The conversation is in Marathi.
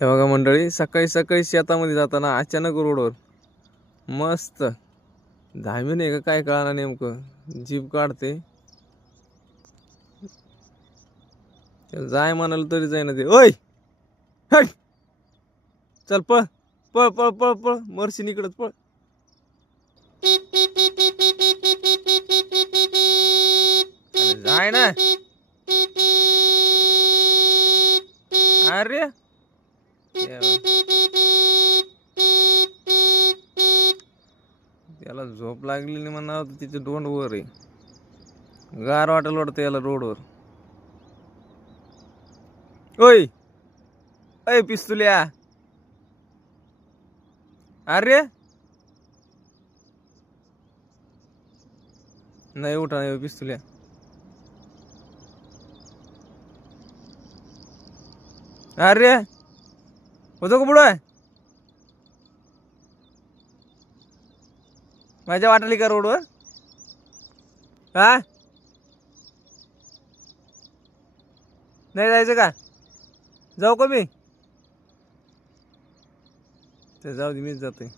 हे बघा मंडळी, सकाळी सकाळी शेतामध्ये जाताना अचानक रोडवर मस्त धामी नाही का काय कळणार नेमकं जीप काढते. जाय म्हणाल तरी जाईना ते. ओय हट, चल पळ पळ पळ पळ पळ, मरशीन इकडच पळ. अरे जाय ना. अरे त्याला झोप लागलेली म्हणा, तिचे दोंड वर आहे. गार वाटायला वाटतं याला रोडवर. ओय अय पिस्तुल्या, अरे नाही उठा पिस्तुल्या. अरे होतो का पुढं, माझ्या वाटाली का रोडवर? हा नाही जायचं का? जाऊ का मी? तर जाऊ दे, मीच जातोय.